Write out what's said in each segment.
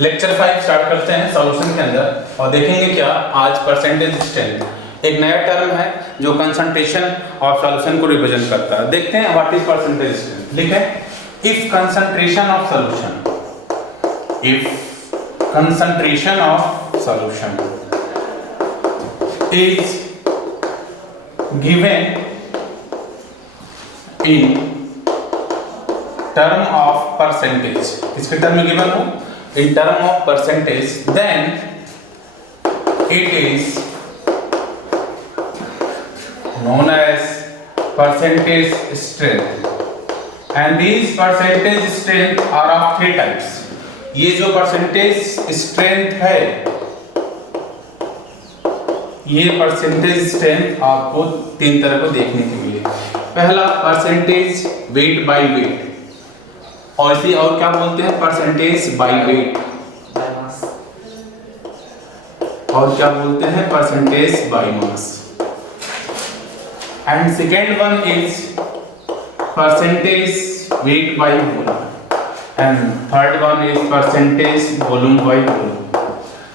Lecture 5 start करते हैं solution के अंदर और देखेंगे क्या आज परसेंटेज स्ट्रेंथ एक नया टर्म है जो कंसंट्रेशन ऑफ सॉल्यूशन को रिप्रेजेंट करता है। देखते हैं व्हाट इज परसेंटेज स्ट्रेंथ। लिखें if concentration of solution is given in term of percentage, किसके टर्म में गिवन हो in term of percentage, then it is known as percentage strength, and these percentage strength are of three types। ये जो percentage strength है, ये percentage strength आपको तीन तरह को देखने को मिलेगी। पहला percentage weight by weight, और इसे और क्या बोलते हैं परसेंटेज बाय वेट, और क्या बोलते हैं percentage by mass. And second one is percentage weight by volume, and third one is percentage volume by volume.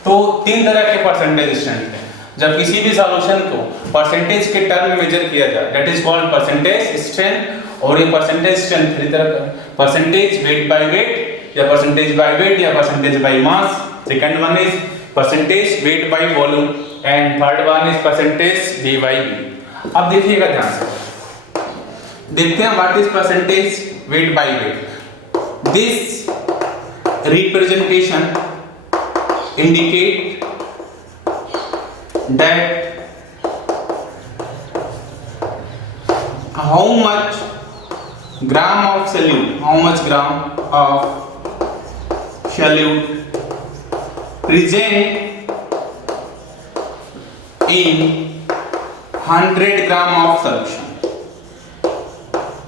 तो तीन तरह के परसेंटेज स्ट्रेंथ है। जब किसी भी सॉल्यूशन को परसेंटेज के टर्म में मेजर किया जाए that is called percentage strength, और ये परसेंटेज स्ट्रेंथ थ्री तरह का, परसेंटेज वेट बाय वेट या परसेंटेज बाय वेट या percentage by mass. Second one is percentage weight by volume and third one is percentage V by V. अब देखिएगा ध्यान से, देखते हैं what is percentage weight by weight. This representation indicate that how much gram of solute present in 100 gram of solution।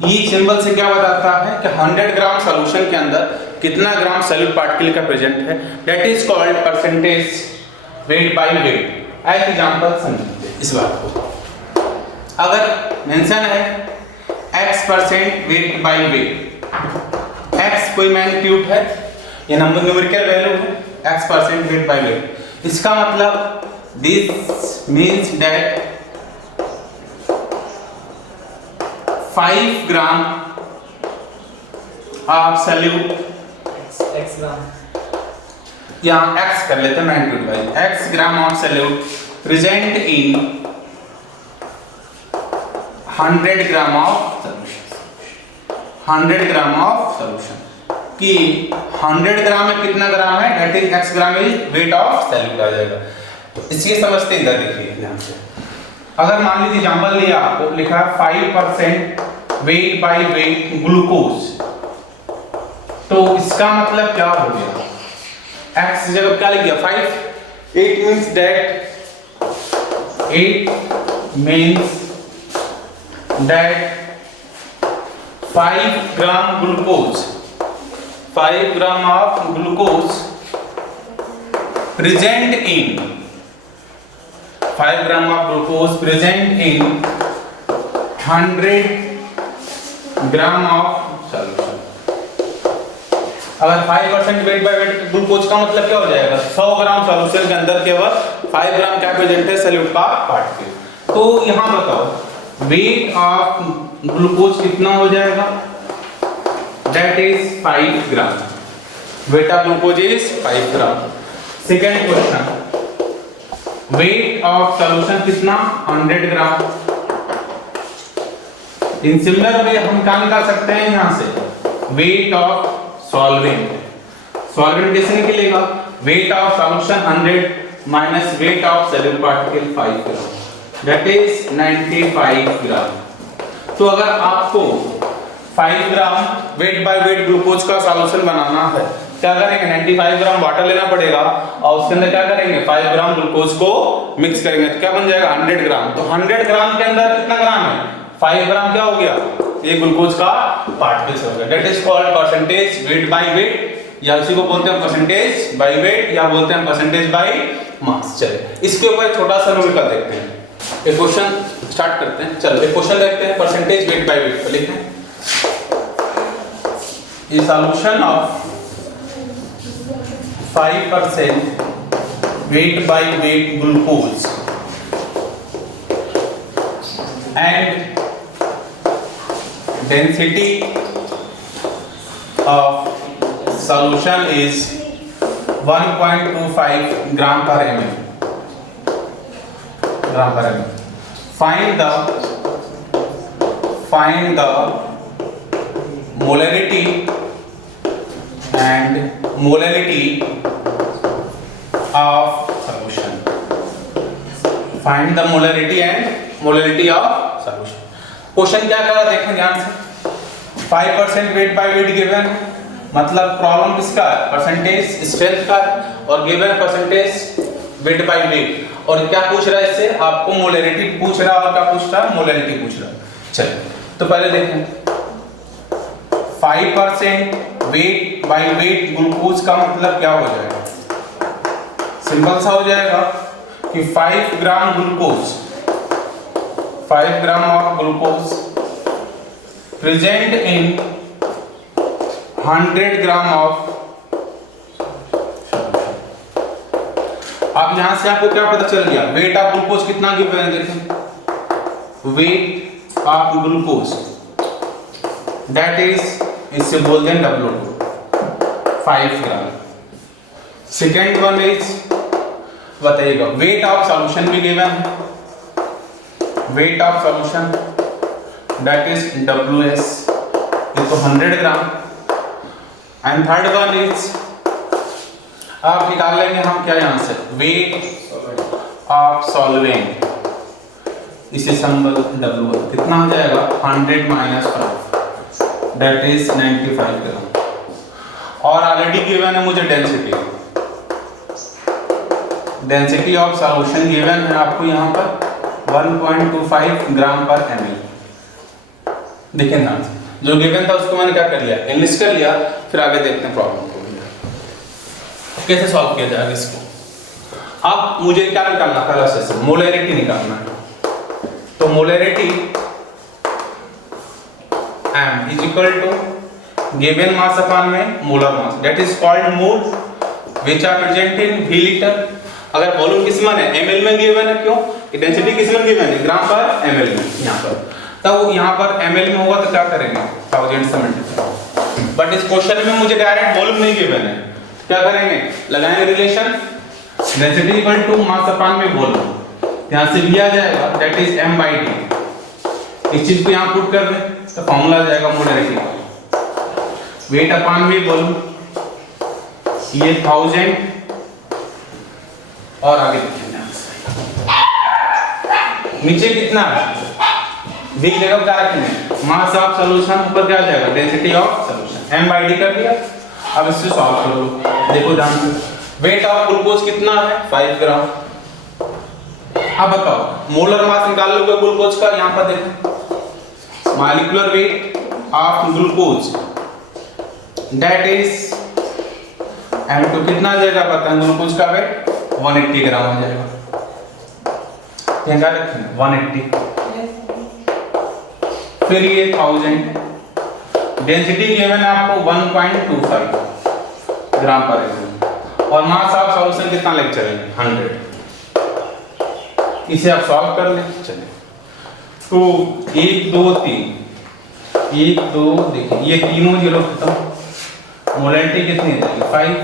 ये symbol से क्या बताता है कि 100 ग्राम सॉल्यूशन के अंदर कितना ग्राम सॉल्यूट पार्टिकल का प्रेजेंट है, that is called percentage weight by weight. As example समझिए इस बात को, अगर मेंशन है x% weight by weight, x कोई मैग्नीट्यूड है, ये नंबर न्यूमेरिकल वैल्यू है x% वेट बाय वेट, इसका मतलब this means that 5 gram of solute x gram, यहाँ x कर लेते हैं magnitude by x gram of solute present in 100 gram of solution. 100 gram of solution कि 100 ग्राम में कितना ग्राम है, that is x gram is weight of solute आ जाएगा। तो इसके समझते इधर देखिए ध्यान से, अगर मान लीजिए एग्जांपल लिया आपको, लिखा 5% वेट बाय वेट ग्लूकोज, तो इसका मतलब क्या हो गया, x जगह क्या लिख दिया 5, it means that 5 gram glucose, 5 gram of glucose present in 5 gram of glucose present in 100 gram of solution. अगर 5% वेट बाय वेट ग्लूकोज का मतलब क्या हो जाएगा, 100 ग्राम सॉल्यूशन के अंदर केवल 5 ग्राम क्या प्रेजेंट है सॉल्यूट का पार्टिकल। तो यहाँ बताओ वेट ऑफ ग्लूकोज कितना हो जाएगा, that is 5 gram, weight of glucose is 5 gram. Second question, weight of solution कितना 100 ग्राम। इन सिमिलर वे हम क्या निकाल सकते हैं यहाँ से, वेट ऑफ सॉल्वेंट कैसे निकलेगा, weight of solution 100 minus weight of solute particle 5 gram, that is 95 ग्राम। तो अगर आपको 5 gram weight by wait glucose का सॉल्यूशन बनाना है, क्या करेंगे 95 ग्राम वाटर लेना पड़ेगा और उसके अंदर क्या करेंगे 5 ग्राम ग्लूकोज को मिक्स करेंगे, तो क्या बन जाएगा 100 ग्राम। तो 100 ग्राम के अंदर कितना ग्राम है, 5 ग्राम क्या हो गया, ये ग्लूकोज का पार्टिकल्स हो गया, that is called percentage weight by weight, या उसी को बोलते हैं परसेंटेज बाय वेट या बोलते हैं परसेंटेज बाय मास। चलिए इसके ऊपर छोटा सा न्यूमेरिकल देखते हैं, एक क्वेश्चन स्टार्ट करते हैं। चलो एक क्वेश्चन देखते हैं, परसेंटेज वेट बाय वेट पर लिखते हैं, ए solution of 5% weight by weight glucose and density of solution is 1.25 gram per ml. Find the molarity and molality of solution. Find the molarity and molality of solution. Question क्या कर रहा है देखें ध्यान से। 5% वेट बाय वेट गिवन, मतलब problem किसका है, परसेंटेज स्ट्रेंथ का है, और given percentage weight by wait, और क्या पूछ रहा है इससे, आपको मोलैरिटी पूछ रहा है और क्या पूछ रहा है, मोलैरिटी पूछ रहा है। चलिए तो पहले देखें 5% वेट बाय वेट ग्लूकोज का मतलब क्या हो जाएगा, सिंपल सा हो जाएगा कि 5 gram glucose, 5 gram of glucose present in 100 gram of. अब यहां से आपको क्या पता चल गया, वेट ऑफ ग्लूकोज कितना गिवन है, देखें weight of glucose that is, इससे बोल दें W2 5 gram. Second one is, बताइएगा वेट ऑफ सॉल्यूशन भी गिवन है, weight of solution that is WS, ये तो 100 ग्राम। एंड थर्ड वन इज, आप निकाल लेंगे हम क्या यहां से, वेट ऑफ सॉल्वेंट, इसे सिंबल W कितना हो जाएगा 100 माइनस 5 दैट इज 95 ग्राम। और ऑलरेडी गिवन है मुझे density, density of solution given है आपको यहाँ पर 1.25 ग्राम पर ml। देखिए ना जो गिवन था उसको मैंने क्या कर लिया, इनलिस्ट कर लिया, फिर आगे देखते हैं प्रॉब्लम को कैसे सॉल्व किया जाएगा इसको। अब मुझे क्या निकालना, पहला सेशन मोलैरिटी निकालना है, तो molarity M is equal to given mass upon में molar mass that is called mole which are present in V litre. अगर वॉल्यूम किस में है, ml में गिवन है, क्यों, डेंसिटी किस में गिवन है, ग्राम पर ml में, यहाँ पर, तब यहाँ पर ml में होगा तो क्या करेंगे 1000 से मल्टीप्लाई, बट इस क्वेश्चन में मुझे डायरेक्ट वॉल्यूम नहीं गिवन है, क्या करेंगे, लगाएंगे relation density equal to mass upon में वॉल्यूम, यहाँ से लिया जाएगा दैट इज m/d। इस चीज को यहाँ पुट कर दें तो फॉर्मूला आ जाएगा मोलैरिटी का, वेट अपॉन में वॉल्यूम, ये 1000, और आगे देखिए नीचे कितना है, v की जगह क्या रखेंगे, मास ऑफ सॉल्यूशन, ऊपर क्या आ जाएगा डेंसिटी ऑफ सॉल्यूशन, m/d कर दिया। अब इससे सॉल्व कर लो, देखो ध्यान से, वेट ऑफ ग्लूकोज कितना है 5 ग्राम। अब बताओ मोलर मास निकाल लो ग्लूकोज का, यहाँ पर देखो molecular weight of glucose that is M2 कितना आ जाएगा पता है, ग्लूकोज का वेट 180 ग्राम हो जाएगा, क्या रखेंगे 180, फिर ये 1000, डेंसिटी गिवन है आपको 1.25 ग्राम पर ml, और मास ऑफ सॉल्यूशन कितना लेके चलेंगे 100, इसे आप सॉल्व कर लें। चलिए तो 1 2 3 1 2, देखिए ये तीनों जीरो खत्म, मोलैरिटी कितनी है 5,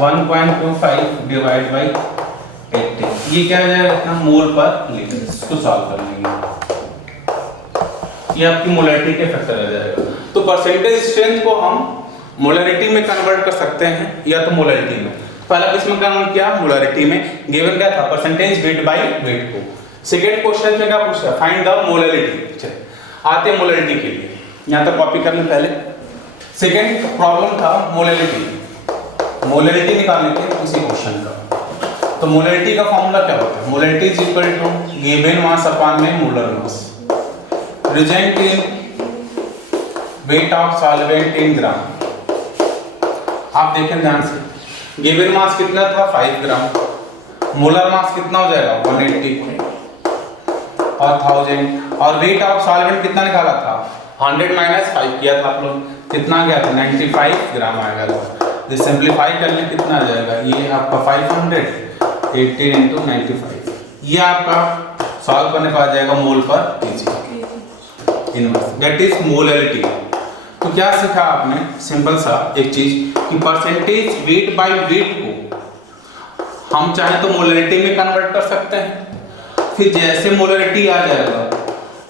1.25 डिवाइड बाई 80, ये क्या हो जाएगा इतना मोल पर लीटर, इसको सॉल्व कर लेंगे, ये आपकी मोलैरिटी के फैक्टर आ जाएगा। तो परसेंटेज स्ट्रेंथ को हम मोलैरिटी में कन्वर्ट कर सकते हैं या तो मोलैरिटी में, पहला किस में कन्वर्ट किया, मोलैरिटी में, गिवन क्या था परसेंटेज वेट बाय वेट को। सेकंड क्वेश्चन में क्या पूछ रहा है, फाइंड द मोलैरिटी। चलिए आते हैं मोलैरिटी के लिए, यहां तक कॉपी कर लें पहले। सेकंड प्रॉब्लम था मोलैरिटी, मोलैरिटी निकालने के उसी क्वेश्चन का। तो मोलैरिटी का फॉर्मूला क्या होता है, molarity is equal to given mass upon में molar mass present in weight of solvent in gram. आप देखें ध्यान से, गिवन मास कितना था 5 ग्राम, मोलर मास कितना हो जाएगा 180 और 1000, और वेट ऑफ सॉल्वेंट कितना निकाला था 100 माइनस 5 किया था आप लोग, कितना गया था 95 ग्राम आएगा। ये सिंप्लीफाई कर लें कितना आ जाएगा, ये आपका 500 80 × 95, ये आपका सॉल्व करने पर आ जाएगा मोल पर KG inverse, that is molarity. तो क्या सीखा आपने, सिंपल सा एक चीज कि परसेंटेज वेट बाय वेट को हम चाहे तो मोलैरिटी में कन्वर्ट कर सकते हैं, फिर जैसे मोलैरिटी आ जाएगा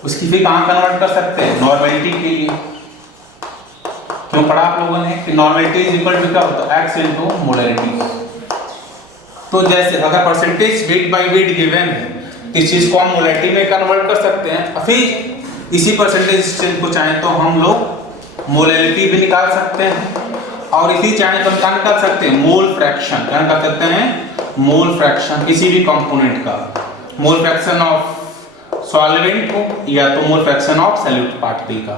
उसकी फिर कहाँ कन्वर्ट कर सकते हैं, नॉर्मेलिटी के लिए। क्यों पढ़ा आप लोगों ने कि नॉर्मेलिटी इज इक्वल टू क्या होता है, x इनटू मोलैरिटी। तो जैसे अगर percentage weight by wait given है तो इस चीज को हम मोलैरिटी में कन्वर्ट कर सकते हैं, फिर इसी परसेंटेज स्ट्रेंथ को चाहे तो हम लोग मोलैरिटी भी निकाल सकते हैं, और इसी चाहे तो हम क्या निकाल सकते हैं, मोल फ्रैक्शन। क्या निकाल सकते हैं, मोल फ्रैक्शन किसी भी कंपोनेंट का, मोल फ्रैक्शन ऑफ सॉल्वेंट को या तो मोल फ्रैक्शन ऑफ सॉल्यूट पार्टिकल का,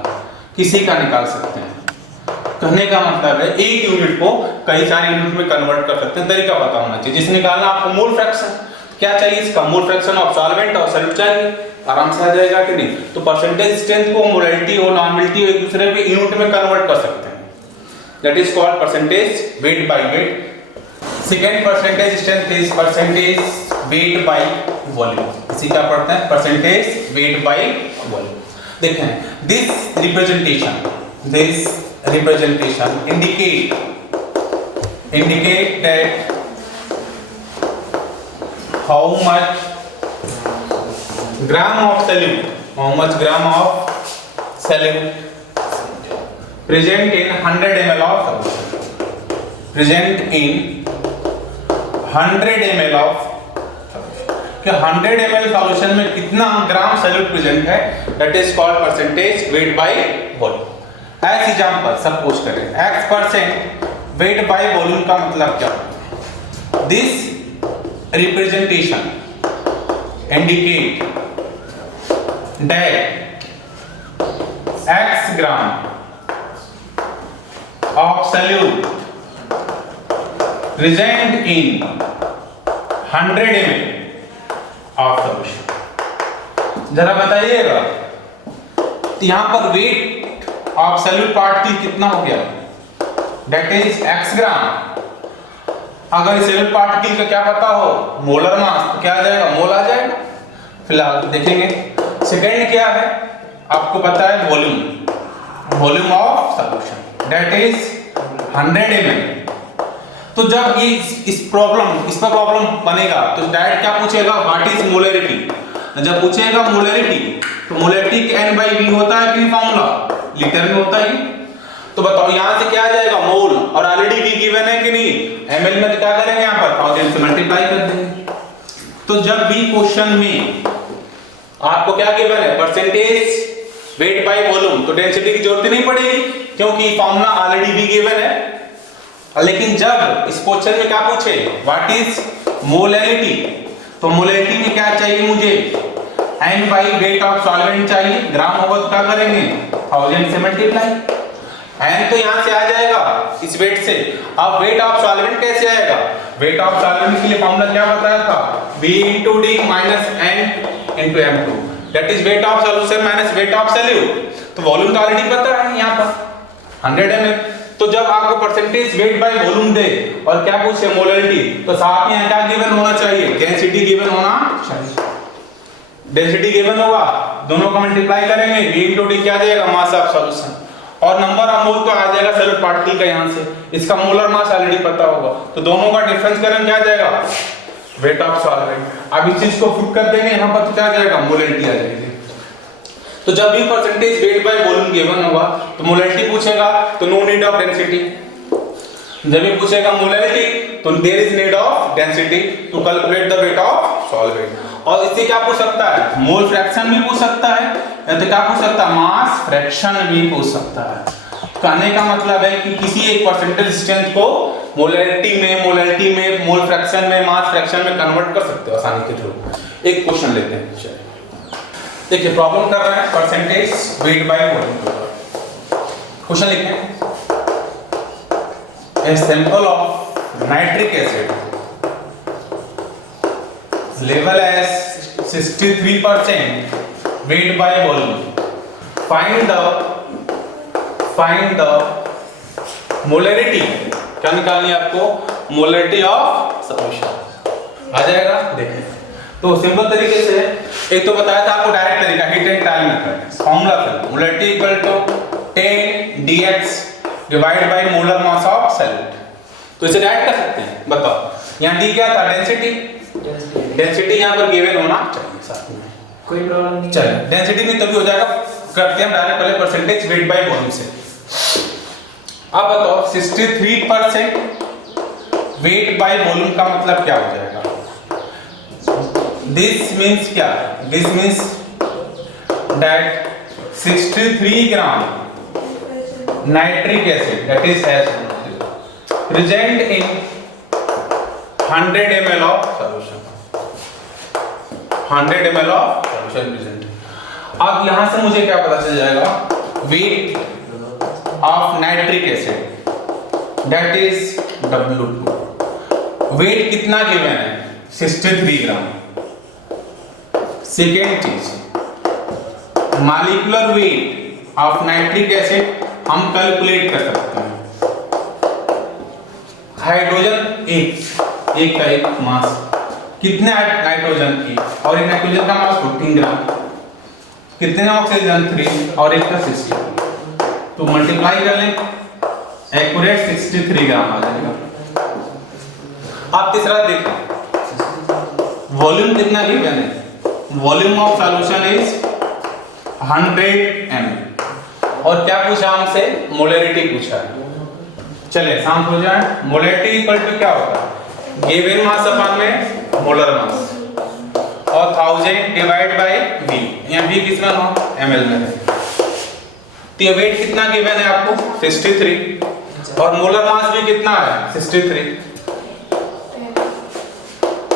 किसी का निकाल सकते हैं। कहने का मतलब है एक यूनिट को कई सारे यूनिट में कन्वर्ट कर सकते हैं, तरीका पता होना चाहिए। जिसने निकालना आपको मोल फ्रैक्शन, क्या चाहिए इसका, मोल फ्रैक्शन ऑफ सॉल्वेंट और सॉल्यूट चाहिए, आराम से आ जाएगा कि नहीं। तो परसेंटेज स्ट्रेंथ को मोलैरिटी और नॉर्मेलिटी एक दूसरे पे यूनिट में कन्वर्ट कर सकते हैं, that is called percentage weight by wait. Second percentage strength is percentage weight by volume. इसी क्या पढ़ते हैं, परसेंटेज वेट बाय वॉल्यूम। देखें this representation indicate that how much gram of solute present in 100 ml of solution, present in 100 ml of कि 100 ml solution में कितना gram solute present है, that is called percentage weight by volume. As example suppose करें x% weight by volume का मतलब क्या होता है, this representation indicate that x gram of solute present in 100 ml of solution. जरा बताइएगा तो यहां पर वेट ऑफ सॉल्यूट पार्टिकल कितना हो गया, दैट इज x ग्राम। अगर इस सॉल्यूट पार्टिकल का क्या पता हो, मोलर मास, तो क्या आ जाएगा, मोल आ जाएगा। फिलहाल देखेंगे। सेकंड क्या है, आपको पता है volume of solution, that is 100 ml। तो जब ये इस पर प्रॉब्लम बनेगा तो डायरेक्ट क्या पूछेगा, व्हाट इज मोलैरिटी। जब पूछेगा मोलैरिटी तो मोलैरिटी N/V होता है कि फॉर्मूला लीटर में होता है। तो बताओ यहां से क्या आ जाएगा, मोल, और ऑलरेडी V गिवन है कि नहीं, ml में तो क्या करेंगे, यहां पर 1000 से मल्टीप्लाई कर देंगे। तो जब भी क्वेश्चन में आपको क्या गिवन है, परसेंटेज वेट बाय वॉल्यूम, तो डेंसिटी की जरूरत नहीं पड़ेगी क्योंकि फॉर्मूला ऑलरेडी V गिवन है। लेकिन जब इस क्वेश्चन में क्या पूछे, व्हाट इज मोलैरिटी, तो मोलैरिटी में क्या चाहिए मुझे, N by wait of solvent चाहिए, ग्राम होगा तो क्या करेंगे 1000 से मल्टीप्लाई। N तो यहां से आ जाएगा इस वेट से। अब वेट ऑफ सॉल्वेंट कैसे आएगा, वेट ऑफ सॉल्वेंट के लिए फॉर्मूला क्या बताया था, V * D - N * M2, that is weight of solution minus weight of solute. तो वॉल्यूम तो ऑलरेडी पता है यहां पर 100 ml। तो जब आपको परसेंटेज वेट बाय वॉल्यूम दे और क्या पूछे, मोलैरिटी, तो साथ में क्या गिवन होना चाहिए, डेंसिटी गिवन होना चाहिए। डेंसिटी गिवन होगा, दोनों को मल्टीप्लाई करेंगे, V * D क्या आ जाएगा, मास ऑफ सॉल्यूशन, और नंबर ऑफ मोल तो आ जाएगा सॉल्यूट पार्टिकल का। यहां से इसका मोलर मास ऑलरेडी पता होगा, तो दोनों का डिफरेंस करेंगे क्या आ जाएगा, वेट ऑफ सॉल्वेंट। अब इस चीज को पुट कर देंगे यहां पर, तो क्या आ जाएगा, मोलैरिटी आ जाएगी। तो जब भी percentage weight by volume given होगा तो मोलैरिटी पूछेगा, तो नो नीड ऑफ डेंसिटी। जब भी पूछेगा मोलैरिटी तो there is need of density to calculate the weight of solvent. और इससे क्या पूछ सकता है, मोल फ्रैक्शन भी पूछ सकता है, या तो क्या पूछ सकता है, मास फ्रैक्शन भी पूछ सकता है। कहने का मतलब है कि किसी एक परसेंटेज स्ट्रेंथ को मोलैरिटी में, मोल फ्रैक्शन में, मास फ्रैक्शन में कन्वर्ट कर सकते हो आसानी के थ्रू। एक क्वेश्चन लेते हैं, चलिए देखिए प्रॉब्लम कर रहे हैं परसेंटेज वेट बाय वॉल्यूम के ऊपर। क्वेश्चन लिखते हैं, a sample of nitric acid level as 63% weight by volume, find the molarity क्या निकालनी है आपको? मोलरिटी ऑफ सॉल्यूशन आ जाएगा। देखिए तो सिंपल तरीके से एक तो बताया था आपको डायरेक्ट तरीका hit and trial method, formula फिर molarity equal to 10 dx divide by molar mass of solute. तो इसे डायरेक्ट कर सकते हैं। बताओ यहाँ दी क्या था? डेंसिटी। डेंसिटी यहाँ पर गिवन होना चाहिए साथ में, कोई प्रॉब्लम नहीं। चलिए डेंसिटी भी तभी हो जाएगा, करते हैं डायरेक्ट पहले परसेंटेज वेट बाय वॉल्यूम से। अब बताओ 63% वेट बाय वॉल्यूम का मतलब क्या हो जाएगा? दिस मींस क्या? This means that 63 gram nitric acid that is present in 100 ml of solution. 100 ml of solution present. अब यहां से मुझे क्या पता चल जाएगा? weight of nitric acid that is W2. weight कितना गिवन है? 63 ग्राम। सेकेंड चीज molecular weight of nitric acid हम कैलकुलेट कर सकते हैं। हाइड्रोजन एक का एक मास, कितने नाइट्रोजन की, और एक नाइट्रोजन का मास 14 ग्राम, कितने ऑक्सीजन 3 और एक का 60, तो मल्टीप्लाई कर लें, एक्यूरेट 63 ग्राम आ जाएगा। अब तीसरा देखो वॉल्यूम कितना गिवन है? Volume of solution is 100 ml और क्या पूछा हमसे? मोलरिटी पूछा है। चलिए शांत हो जाए। मोलरिटी इक्वल टू क्या होता है? गिवन मास अपन में मोलर मास और 1000 डिवाइड बाय v, यहाँ v कितना हो? ml में है। तो ये वेट कितना गिवन है आपको? 63 और मोलर मास भी कितना है? 63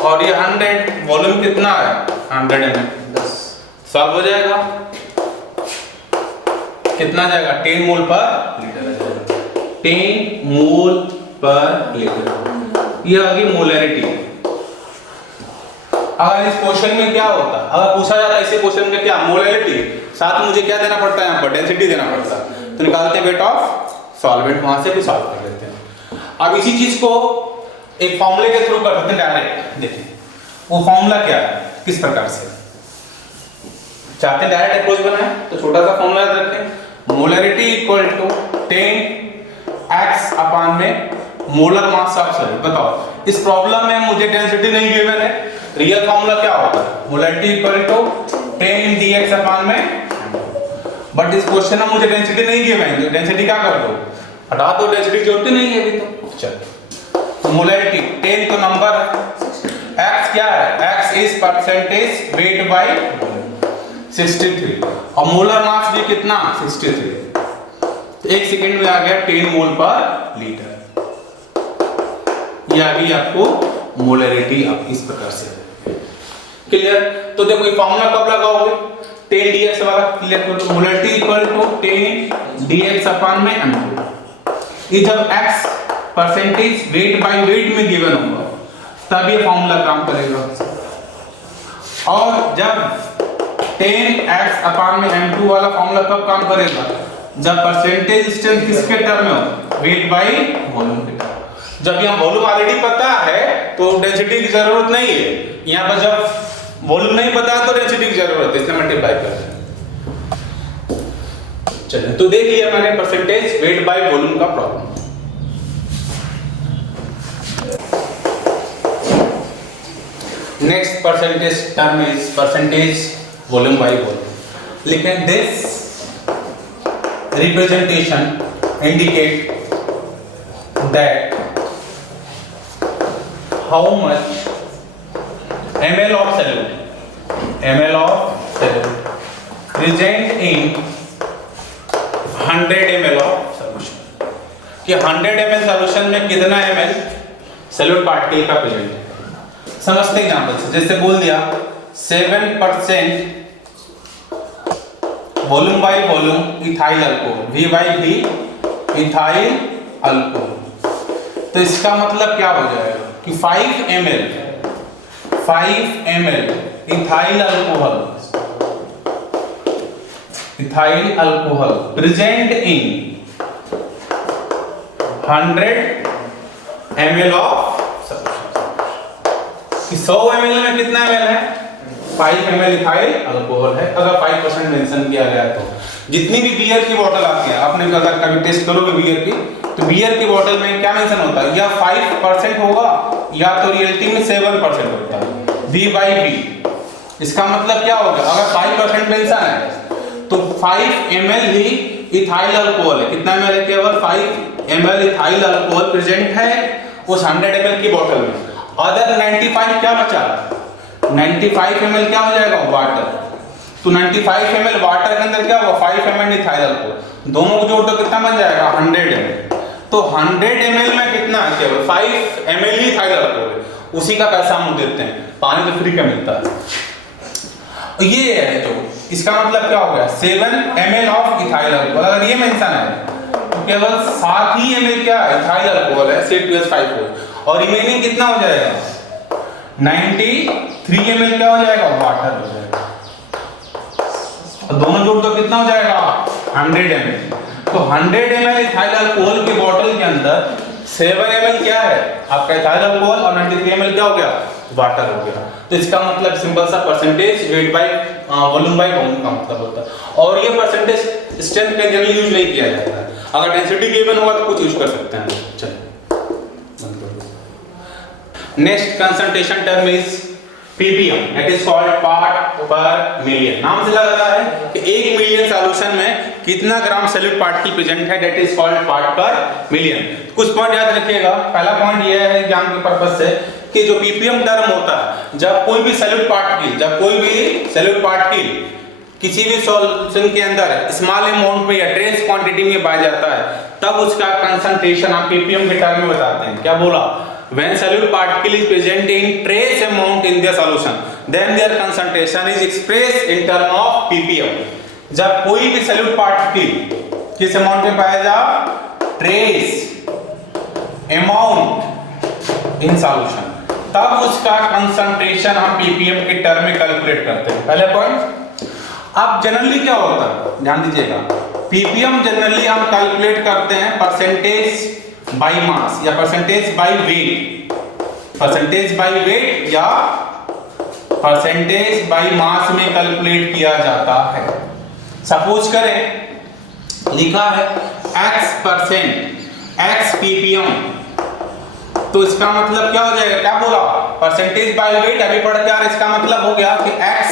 और ये 100, वॉल्यूम कितना है? 100 ml। सॉल्व हो जाएगा, कितना जाएगा? 10 मोल पर लीटर आ जाएगा। 10 मोल पर लीटर, ये आ गई मोलरिटी। अगर इस क्वेश्चन में क्या होता, अगर पूछा जाता इसी क्वेश्चन में क्या? मोलरिटी, साथ में मुझे क्या देना पड़ता है? यहाँ पर डेंसिटी देना पड़ता है। तो निकालते हैं वेट ऑफ सॉल्वेंट, वहां से भी सॉल्व कर लेते हैं। अब इसी चीज को एक फॉर्मूले के थ्रू करते हैं डायरेक्ट। देखिए वो फॉर्मूला क्या है, किस प्रकार से चाहते हैं डायरेक्ट अप्रोच बनाए, तो छोटा सा फॉर्मूला याद रखें। मोलरिटी इक्वल टू 10x अपान में मोलर मास ऑफ सॉल्यूट। बताओ इस प्रॉब्लम में मुझे डेंसिटी नहीं गिवन है, रियल फॉर्मूला क्या होता है? मोलरिटी इक्वल टू 10 dx अपान में, बट इस क्वेश्चन में मुझे डेंसिटी नहीं गिवन है, तो डेंसिटी क्या कर दो? हटा दो, डेंसिटी जरूरत नहीं है अभी तो। चलो तो मोलरिटी 10 तो नंबर है, x क्या है? x is percentage weight bye 63 और मोलर मास भी कितना? 63। तो एक सेकंड में आ गया 10 मोल पर लीटर। ये आ गई आपको मोलरिटी। आप इस प्रकार से क्लियर। तो देखो ये फॉर्मूला कब लगाओगे? 10 dx वाला क्लियर करो। मोलरिटी इक्वल टू 10 dx अपान में m2। ये जब x percentage weight by wait में गिवन होगा तब ये फॉर्मूला काम करेगा, और जब 10x अपान में m2 वाला फॉर्मूला कब काम करेगा? जब परसेंटेज स्ट्रेंथ किसके टर्म में हो? वेट बाय वॉल्यूम के टर्म। जब यहाँ वॉल्यूम ऑलरेडी पता है तो डेंसिटी की जरूरत नहीं है, यहाँ पर जब वॉल्यूम नहीं पता तो डेंसिटी की जरूरत है, इसलिए मल्टीप्लाई करते हैं। चलिए तो देख लिया मैंने परसेंटेज वेट बाय वॉल्यूम का problem. Next percentage term is percentage volume by volume. लेकिन this representation indicate that how much ml of solute present in 100 ml of solution, कि 100 ml सॉल्यूशन में कितना ml सॉल्यूट पार्टिकल का present है। समझते example से, जैसे बोल दिया 7% volume by volume ethyl alcohol, V by V ethyl alcohol. तो इसका मतलब क्या हो जाएगा कि 5 ml ethyl alcohol present in 100 ml of solution. कि 100 ml में कितना ml है? 5 ml इथाइल अल्कोहल है, अगर 5% मेंशन किया गया तो। जितनी भी बियर की बोतल आती है, आपने अगर कभी टेस्ट करोगे बियर की, तो बियर की बोतल में क्या मेंशन होता है? या 5% होगा या तो रियलिटी में 7% होता है, V/B। इसका मतलब क्या होगा? अगर 5% मेंशन है तो 5 ml ही इथाइल अल्कोहल है। कितना ml है? केवल 5 ml इथाइल अल्कोहल प्रेजेंट है उस 100 ml की बोतल में। अदर 95 क्या बचा? 95 ml क्या हो जाएगा? वाटर। तो 95 ml वाटर के अंदर क्या होगा? 5 ml इथाइल अल्कोहल। दोनों को जोड़ दो कितना बन जाएगा? 100 ml। तो 100 ml में कितना है? केवल 5 ml ही इथाइल अल्कोहल है। उसी का पैसा हम देते हैं, पानी तो फ्री का मिलता है। ये है जो इसका मतलब क्या हो गया? 7 ml ऑफ इथाइल अल्कोहल। अगर ये मेंशन है तो केवल 7 ही ml क्या इथाइल अल्कोहल है, C2H5O। और रिमेनिंग कितना हो जाएगा? 93 ml क्या हो जाएगा? वाटर हो जाएगा। और दोनों जोड़ दो कितना हो जाएगा? 100 ml। तो 100 ml इथाइल अल्कोहल के बोतल के अंदर 7 ml क्या है? आपका इथाइल अल्कोहल और 93 ml क्या हो गया? वाटर हो गया। तो इसका मतलब सिंपल सा percentage weight by volume by volume का मतलब होता है। और ये परसेंटेज स्ट्रेंथ का जनरली यूज नहीं किया जाता है। अगर डेंसिटी गिवन होगा तो कुछ यूज कर सकते हैं। चलिए next concentration term is ppm, that is called part per million। नाम से लग रहा है कि 1 मिलियन सॉल्यूशन में कितना ग्राम सॉल्यूट पार्टिकल प्रेजेंट है, that is called part per million। कुछ पॉइंट याद रखिएगा। पहला पॉइंट ये है एग्जाम के पर्पस से कि जो ppm टर्म होता है, जब कोई भी सॉल्यूट पार्टिकल किसी भी सॉल्यूशन के अंदर स्मॉल अमाउंट में या ट्रेस क्वांटिटी में पाया जाता है, तब उसका कंसंट्रेशन हम ppm के टर्म में बताते हैं। क्या बोला? When solute particle is present in trace amount in the solution, then their concentration is expressed in term of ppm। जब कोई भी solute particle किस अमाउंट में पाया जा? trace amount in solution, तब उसका concentration हम ppm के टर्म में कैलकुलेट करते हैं। पहले पॉइंट। अब जनरली क्या होता है ध्यान दीजिएगा, ppm जनरली हम कैलकुलेट करते हैं परसेंटेज बाय मास या percentage by wait, percentage by weight या परसेंटेज बाय मास में कैलकुलेट किया जाता है। सपोज करें लिखा है x ppm, तो इसका मतलब क्या हो जाएगा? क्या बोला? परसेंटेज बाय वेट अभी पढ़ के आ रहे, इसका मतलब हो गया कि x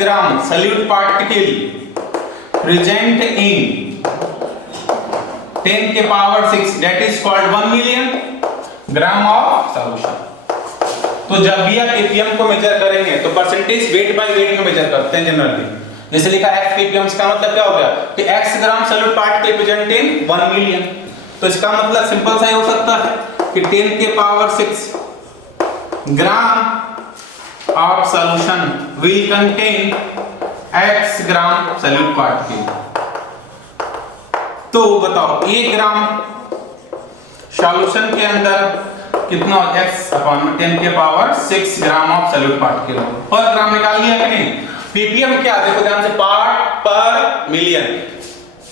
gram solute particle present in 10 के power 6 that is called 1 million gram of solution. तो जब भी आप ppm को मेजर करेंगे तो परसेंटेज वेट बाय वेट में मेजर करते हैं जनरली। जैसे लिखा x ppm, इसका मतलब क्या हो गया कि x gram solute particle present in 1 million. तो इसका मतलब सिंपल सा ही हो सकता है कि 10 के power 6 gram of solution will contain x gram solute particle. तो बताओ 1 ग्राम सॉल्यूशन के अंदर कितना x अपॉन 10 के power 6 gram of solute particle पर ग्राम निकाल लिया कि नहीं? ppm क्या? देखो ध्यान से, पार्ट पर मिलियन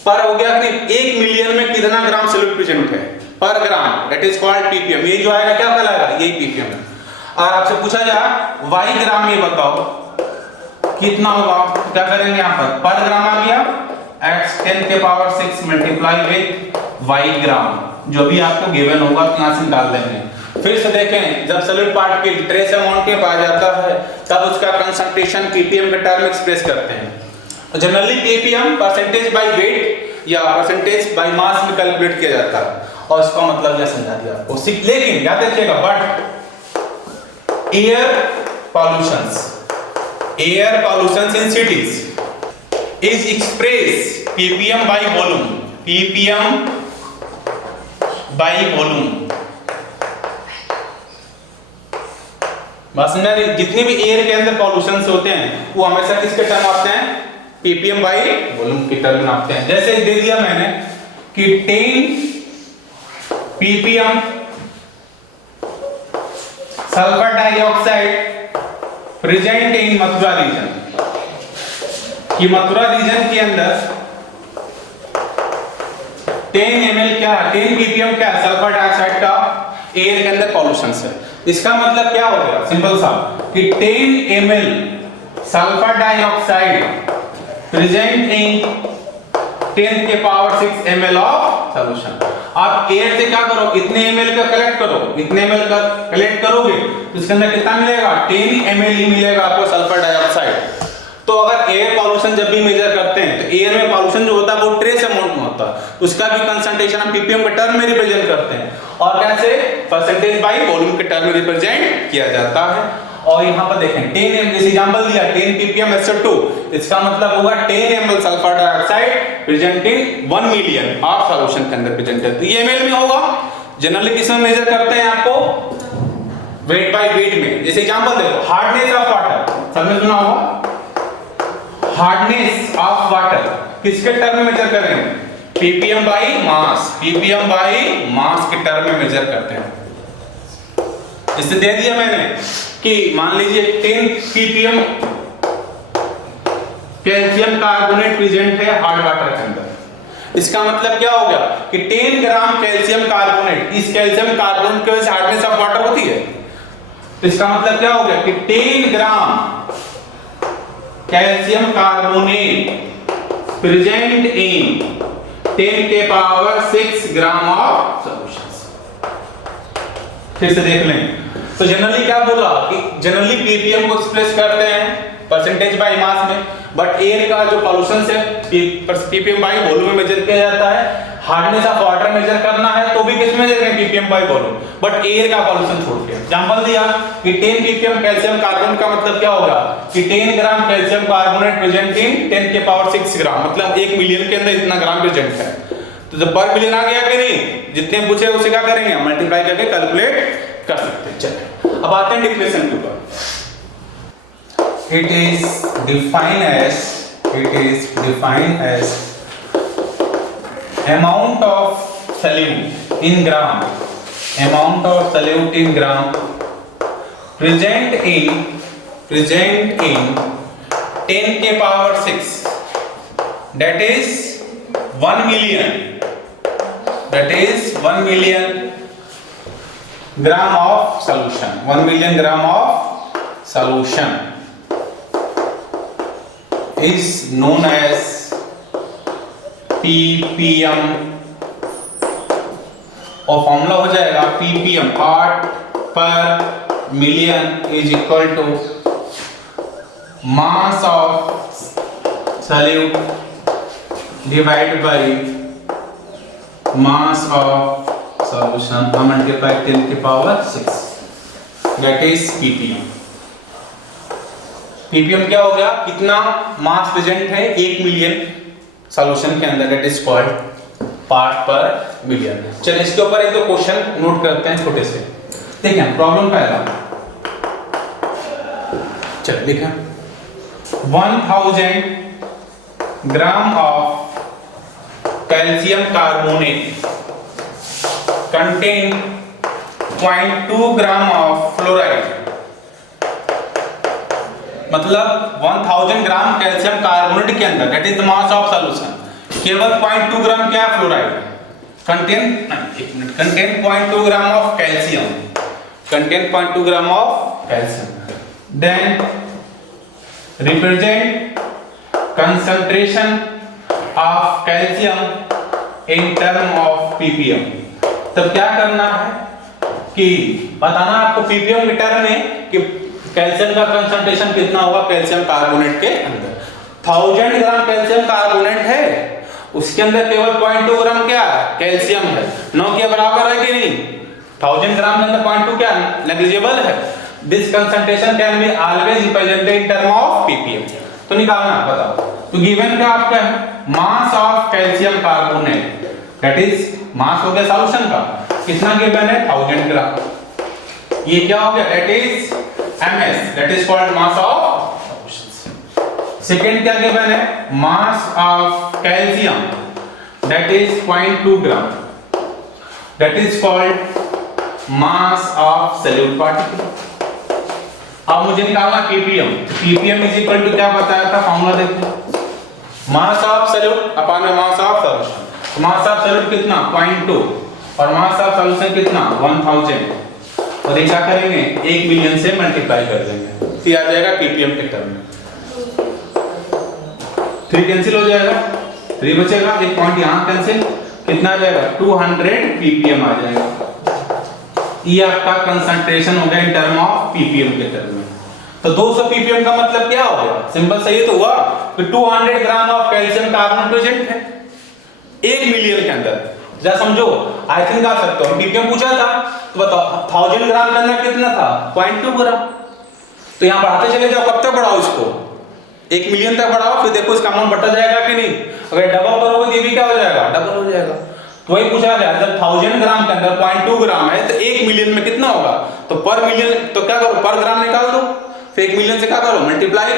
पर हो गया कि नहीं? 1 मिलियन में कितना ग्राम सॉल्यूट प्रेजेंट है पर ग्राम, दैट इज कॉल्ड ppm। ये जो आएगा क्या कहलाएगा? यही ppm है। और आपसे पूछा जाए y ग्राम में बताओ कितना होगा, क्या करेंगे? यहाँ पर ग्राम आ गया x 10 के पावर 6 मल्टीप्लाई विद y ग्राम, जो भी आपको गिवन होगा यहाँ से डाल देंगे। फिर से देखें, जब सॉल्यूट पार्टिकल ट्रेस अमाउंट में पाया जाता है तब उसका कंसंट्रेशन ppm के टर्म एक्सप्रेस करते हैं। तो generally ppm percentage by weight या परसेंटेज बाय मास में कैलकुलेट किया जाता है, और इसका मतलब यह समझा दिया आपको। लेकिन याद रखिएगा, but air pollution in cities is express ppm by volume, ppm by volume। बस समझा, जितने भी एयर के अंदर पॉल्यूशन होते हैं वो हमेशा किसके टर्म आते हैं? ppm by volume के टर्म में आते हैं। जैसे दे दिया मैंने कि 10 ppm sulphur dioxide present in Mathura region, कि मथुरा रीजन के अंदर 10 ml क्या है, 10 ppm क्या है, सल्फर डाइऑक्साइड का एयर के अंदर पॉल्यूशन है। इसका मतलब क्या हो गया, सिंपल सा, कि 10 ml सल्फर डाइऑक्साइड प्रेजेंट इन 10 के पावर 6 ml ऑफ सॉल्यूशन। आप एयर से क्या करो, इतने ml का कलेक्ट करो, इतने ml का कलेक्ट करोगे तो इसके अंदर कितना मिलेगा, 10 ml ही मिलेगा आपको सल्फर डाइऑक्साइड। तो अगर एयर पॉल्यूशन जब भी मेजर करते हैं तो एयर में पॉल्यूशन जो होता है वो ट्रेस अमाउंट में होता है, उसका भी कंसंट्रेशन हम ppm के टर्म में रिप्रेजेंट करते हैं, और कैसे, परसेंटेज बाय वॉल्यूम के टर्म में रिप्रेजेंट किया जाता है। और यहाँ पर देखें 10 ml, जैसे एग्जांपल दिया 10 ppm SO2, इसका मतलब होगा 10 ml sulphur dioxide present in 1 million of solution के अंदर प्रेजेंट है। तो ये ml में होगा। जनरली किस में मेजर करते हैं आपको, वेट बाय वेट में। जैसे एग्जांपल देखो, हार्डनेस ऑफ वाटर, सबने सुना होगा, हार्डनेस ऑफ वाटर किसके टर्म में मेजर करेंगे, ppm by mass, ppm by mass के टर्म में मेजर करते हैं। इससे दे दिया मैंने कि मान लीजिए 10 ppm कैल्शियम कार्बोनेट प्रेजेंट है हार्ड वाटर के अंदर। इसका मतलब क्या हो गया कि 10 ग्राम कैल्शियम कार्बोनेट, इस कैल्शियम कार्बोनेट की वजह से हार्डनेस ऑफ वाटर होती है। तो इसका मतलब क्या हो गया कि 10 ग्राम कैल्शियम कार्बोनेट प्रेजेंट इन 10 के पावर 6 ग्राम ऑफ सॉल्यूशंस। फिर से देख लें, तो जनरली क्या बोला कि जनरली ppm को एक्सप्रेस करते हैं परसेंटेज बाय मास में, बट एयर का जो पॉल्यूशन है ppm बाय वॉल्यूम में मेजर किया जाता है। हार्डनेस ऑफ वाटर मेजर करना है तो भी किस में मेजर करें, ppm by volume, but air का पॉल्यूशन छोड़ के। एग्जांपल दिया कि 10 ppm कैल्शियम कार्बोनेट का मतलब क्या होगा कि 10 ग्राम कैल्शियम कार्बोनेट प्रेजेंट इन 10 के पावर 6 ग्राम, मतलब 1 मिलियन के अंदर इतना ग्राम प्रेजेंट है। तो जब पर मिलियन आ गया कि नहीं, जितने पूछे उसे क्या करेंगे, मल्टीप्लाई करके कैलकुलेट कर सकते हैं। चलिए अब आते हैं डिफिनेशन के ऊपर। It is defined as amount of solute in gram, amount of solute in gram present in 10 के power 6, that is 1 million, that is 1 million gram of solution, 1 million gram of solution is known as ppm, और formula हो जाएगा ppm part per million is equal to mass of solute divide by mass of solution multiply 10 की power 6, that is ppm। ppm क्या हो गया, कितना मास present है 1 million solution के अंदर, that is called part per million. चलिए इसके ऊपर एक दो क्वेश्चन नोट करते हैं छोटे से। देखें प्रॉब्लम पहला, चलिए देखें 1000 gram of calcium carbonate contain 0.2 gram of fluoride, मतलब 1000 ग्राम कैल्शियम कार्बोनेट के अंदर, that is the mass of solution, केवल 0.2 ग्राम क्या है, fluoride contain 0.2 gram of calcium, contain 0.2 gram of calcium. Then represent concentration of calcium in term of ppm। तब क्या करना है कि बताना आपको ppm के टर्म में कि कैल्शियम का कंसंट्रेशन कितना होगा कैल्शियम कार्बोनेट के अंदर। 1000 ग्राम कैल्शियम कार्बोनेट है, उसके अंदर केवल 0.2 ग्राम क्या है, कैल्शियम है। 9 के बराबर है कि नहीं, 1000 ग्राम के अंदर 0.2 क्या नेग्लिजिबल है। This concentration can be always represented in term of ppm। तो निकालना बताओ, तो गिवन क्या आपका है, mass of calcium carbonate, that is मास हो गया सॉल्यूशन का, कितना गिवन है 1000 ग्राम, ये क्या हो गया, that is ms, that is called mass of solutions। Second क्या गिवन है, mass of calcium, that is 0.2 gram, that is called mass of solute particle। अब मुझे निकालना ppm, ppm is equal to क्या बताया था, फॉर्मूला देखो, mass of solute upon mass of solution. तो मास ऑफ सॉल्यूट कितना 0.2 और मास ऑफ सॉल्यूशन कितना 1000 और ये क्या करेंगे 1 मिलियन से मल्टीप्लाई कर देंगे तो आ जाएगा ppm के टर्म में 3 कैंसिल हो जाएगा 3 बचेगा एक पॉइंट यहाँ कैंसिल कितना आ जाएगा 200 ppm आ जाएगा। ये आपका कंसंट्रेशन हो गया इन टर्म ऑफ ppm के टर्म में। तो 200 ppm का मतलब क्या हो गया सिंपल सही तो हुआ कि 200 ग्राम ऑफ कैल्शियम कार्बोनेट प्रेजेंट है 1 मिलियन के अंदर। जरा समझो आई थिंक आ सकते हो ppm पूछा था तो बताओ 1000 ग्राम के अंदर कितना था 0.2 ग्राम। तो यहाँ बढ़ाते चले जाओ कब तक बढ़ाओ इसको 1 मिलियन तक बढ़ाओ फिर देखो इसका अमाउंट बढ़ता जाएगा कि नहीं। अगर डबल करोगे तो ये भी क्या हो जाएगा डबल हो जाएगा। तो वही पूछा गया जब 1000 ग्राम के अंदर 0.2 ग्राम है तो 1 मिलियन में कितना होगा तो पर मिलियन तो क्या करो पर ग्राम निकाल दो फिर 1 मिलियन से क्या करो मल्टीप्लाई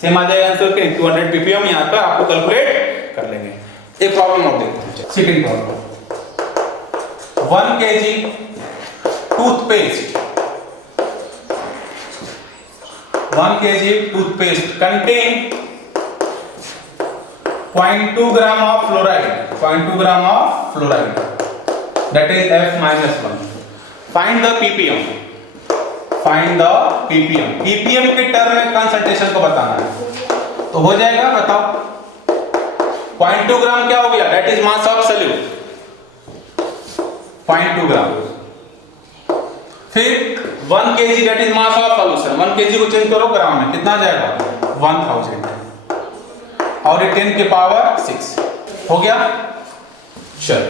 सेम आ जाएगा आंसर के 200 ppm यहाँ पर आपको कैलकुलेट कर लेंगे। एक प्रॉब्लम और देखते हैं second problem 1 kg toothpaste 1 kg toothpaste contain 0.2 gram of fluoride 0.2 gram of fluoride that is F minus 1 find the ppm ppm के टर्म में कंसंट्रेशन को बताना है तो हो जाएगा बताओ 0.2 ग्राम क्या हो गया that is mass of solute 0.2 ग्राम फिर 1 kg that is mass of solution 1 kg को चेंज करो ग्राम में कितना जाएगा 1000 और ये 10 के पावर 6 हो गया। चलो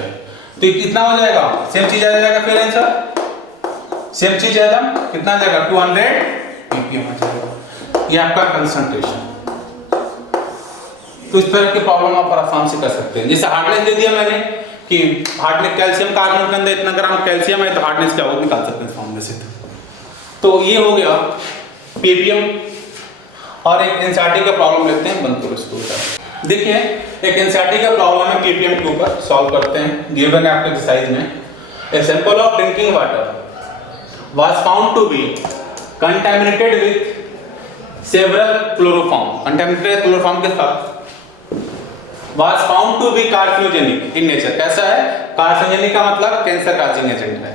तो ये कितना हो जाएगा सेम चीज आ जाएगा फिर आंसर सेम चीज आएगा कितना आ जाएगा 200 ppm आ जाएगा। ये आपका कंसंट्रेशन। तो इस तरह की प्रॉब्लम आप आराम से कर सकते हैं। जैसे हार्डनेस दे दिया मैंने कि हार्डनेस कैल्शियम कार्बोनेट के अंदर इतना ग्राम कैल्शियम है तो हार्डनेस क्या होगा निकाल सकते हैं फॉर्मूले से। तो ये हो गया ppm। और एक एनसीईआरटी का प्रॉब्लम लेते हैं बंद करो इसको। देखिए एक एनसीईआरटी का प्रॉब्लम है ppm के ऊपर सॉल्व करते हैं। गिवन है आपके एक्सरसाइज में ए sample of drinking water was found to be contaminated with several chloroform contaminated chloroform के साथ was found to be carcinogenic in nature। कैसा है carcinogenic का मतलब कैंसर काजिंग एजेंट है।